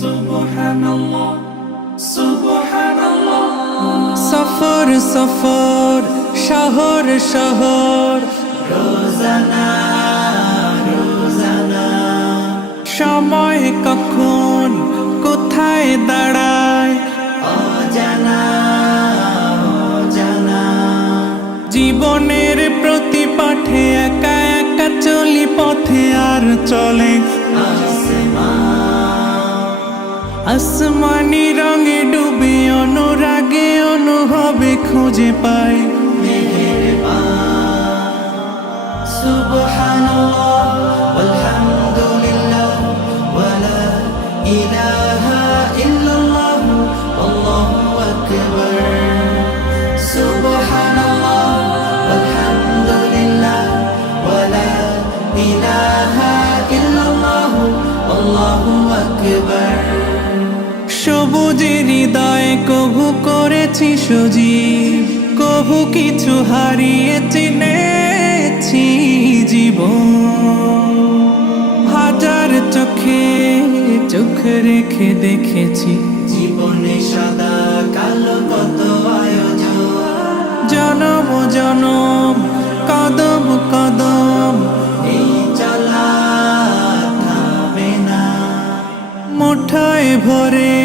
সুবহানাল্লাহ সুবহানাল্লাহ। সফর সফর শহর শহর রোজানা রোজানা, সময় কখন কোথায় দাঁড়ায় অজানা অজানা। জীবনের প্রতি পাঠে একা একা চলি পথে আর চলে আসমানি রঙে ডুবে অনুরাগে অনুভবে খুঁজে পাই সুবহানাল্লাহ ওয়ালহামদুলিল্লাহ ওয়ালা ইলাহা ইল্লাল্লাহ আল্লাহু আকবার। সুবহানাল্লাহ ওয়ালহামদুলিল্লাহ ওয়ালা ইলাহা ইল্লাল্লাহ আল্লাহু আকবার। সবুজের হৃদয়ে কভু করেছি সজীব, কভু কিছু হারিয়ে চিনেছি জীবন। হাজার চোখে চোখ রেখে দেখেছি জীবনে সাদা কালো কত আয়োজন, জনম জনম কদম কদম এই চলা থামে না। মুঠোয় ভরে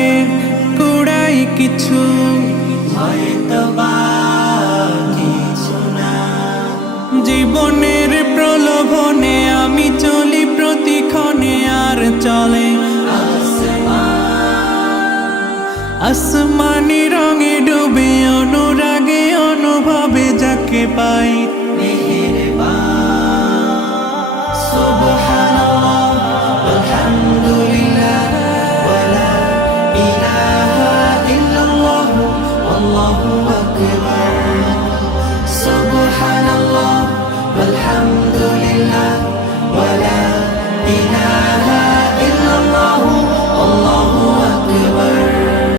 কুড়াই কিছু হয়তো বা কিছু না। জীবনের প্রলোভনে আমি চলি প্রতিক্ষণে আর চলে আসমানি রঙে ডুবে অনুরাগে অনুভবে যাকে পাই